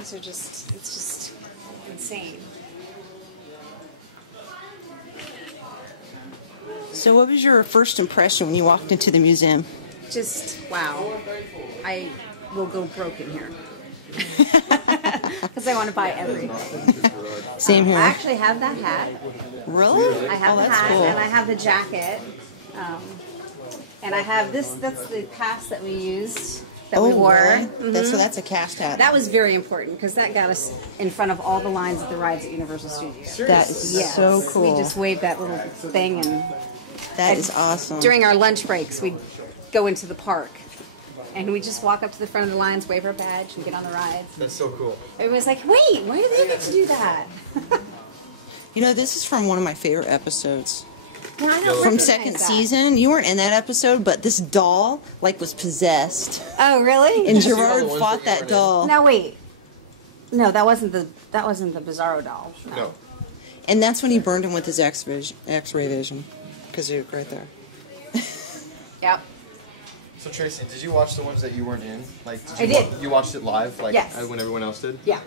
These are just, it's just insane. So what was your first impression when you walked into the museum? Just, wow. I will go broke in here. Because I want to buy everything. Same here. I actually have that hat. Really? I have the that's hat, cool. and I have the jacket. And I have this, that's the cast that we used, that we wore. Really? So that's a cast hat. That was very important, because that got us in front of all the lines of the rides at Universal Studios. That is so cool. We just waved that little thing, and that is awesome. during our lunch breaks, we'd go into the park, and we just walk up to the front of the lines, wave our badge, and get on the rides. That's so cool. Everybody's like, wait, why do they get to do that? You know, this is from one of my favorite episodes. No, I don't From second season. You weren't in that episode, but this doll, like, was possessed. Oh, really? And Gerard fought that doll. Now, wait. No, that wasn't the Bizarro doll. No. And that's when he burned him with his X-ray vision. Because you right there. Yep. So Tracy, did you watch the ones that you weren't in? Like, I did. You watched it live, like Yes. when everyone else did? Yeah.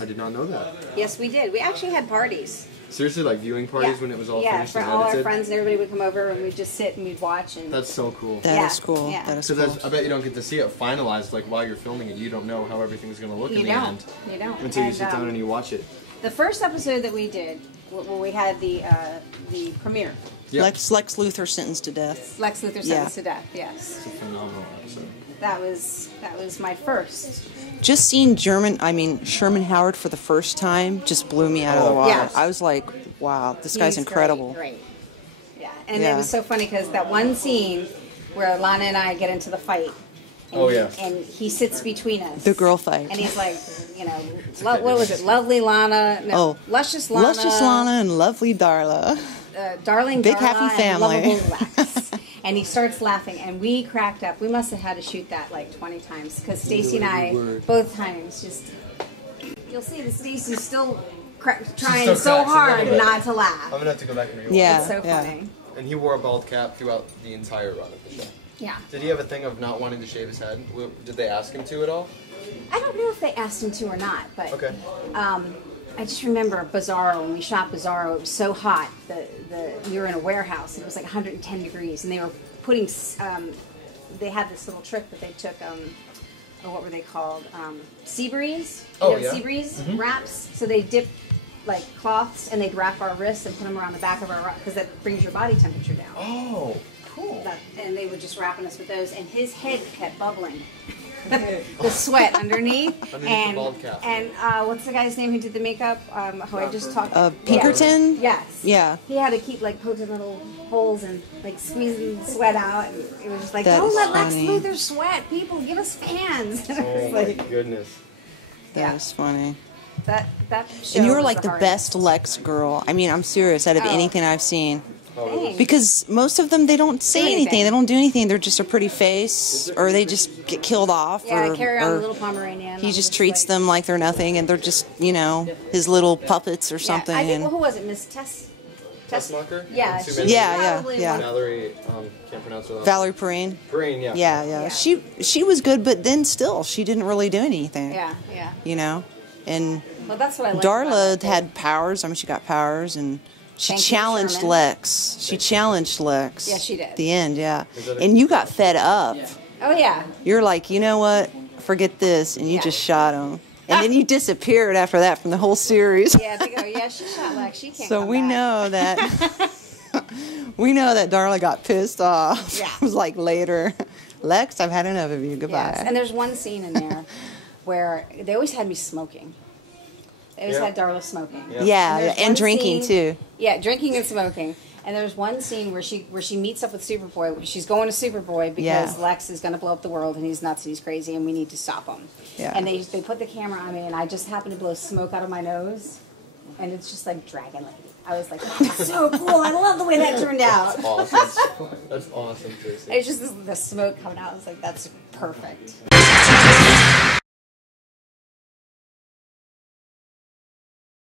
I did not know that. Yes, we did. We actually had parties. Seriously, like viewing parties when it was all finished and for all edited? our friends and everybody would come over and we'd just sit and we'd watch. And That's so cool. That is cool. Yeah. That is So cool. I bet you don't get to see it finalized, like while you're filming it. You don't know how everything's going to look in the end. You don't. Until you sit down and you watch it. The first episode that we did, when we had the premiere. Yep. Lex Luthor sentenced to death. Lex Luthor sentenced to death. Yes. It's a phenomenal episode. That was my first. Just seeing Sherman Howard for the first time just blew me out of the water. Yes. I was like, wow, this guy's incredible. Great. Yeah. And it was so funny because that one scene where Lana and I get into the fight. And and he sits between us. The girl fight. And he's like, you know, what was it? Lovely Lana. No, Luscious Lana. Luscious Lana and Lovely Darla. Darling Big Darla happy family. And lovable Lex. And he starts laughing, and we cracked up. We must have had to shoot that like 20 times because Stacy and I, both times, just you'll see that Stacy's still trying so hard not to laugh. I'm gonna have to go back and rewatch. Yeah, It's so funny. And he wore a bald cap throughout the entire run of the show. Yeah. Did he have a thing of not wanting to shave his head? Did they ask him to at all? I don't know if they asked him to or not, but Okay. I just remember Bizarro, when we shot Bizarro, it was so hot. We were in a warehouse, and it was like 110 degrees, and they were putting, they had this little trick that they took, what were they called? Sea breeze? Sea breeze wraps. So they dip like cloths, and they'd wrap our wrists and put them around the back of our, because that brings your body temperature down. Oh, cool. And they were just wrapping us with those, and his head kept bubbling. The sweat underneath the bald cap. And what's the guy's name who did the makeup? Who I just talked Pinkerton? Yes. Yeah. He had to keep like poking little holes and like squeezing the sweat out. And it was just like, That don't is let Lex funny. Luthor sweat. People, give us fans. Oh my goodness. That is funny. That show And you were was like the hardest. best Lex girl. I mean, I'm serious, out of anything I've seen. Thanks. Because most of them, they don't say anything. They don't do anything. They're just a pretty face, or they just get killed off. Yeah, or, I carry around or a little Pomeranian. he just treats them like they're nothing, and they're just, you know, his little puppets or something. Yeah, I think, and well, who was it? Miss Tessmacher? Yeah, yeah. Valerie, can't pronounce her last Valerie Perrine. Perrine, yeah. Yeah. She was good, but then still, she didn't really do anything. Yeah. You know? And Well, that's what I like. Darla had powers. I mean, she got powers, and she challenged Sherman. Lex. She challenged Lex. Yeah, she did. At the end, yeah. And you got fed up. Oh, yeah. You're like, you know what? Forget this, and you just shot him. And then you disappeared after that from the whole series. Yeah, they go, yeah, she shot Lex. She can't So come we back. know that. We know that Darla got pissed off. Yeah. It was like later, Lex, I've had enough of you. Goodbye. Yes. And there's one scene in there where they always had me smoking. They always had Darla smoking. Yeah, and drinking too. Yeah, drinking and smoking. And there's one scene where she meets up with Superboy. She's going to Superboy because Lex is going to blow up the world, and he's nuts and he's crazy, and we need to stop him. Yeah. And they put the camera on me, and I just happened to blow smoke out of my nose, and it's just like Dragon Lady. I was like, that's so cool. I love the way that turned out. That's awesome. That's awesome, Tracy. It's just the smoke coming out. I was like, that's perfect.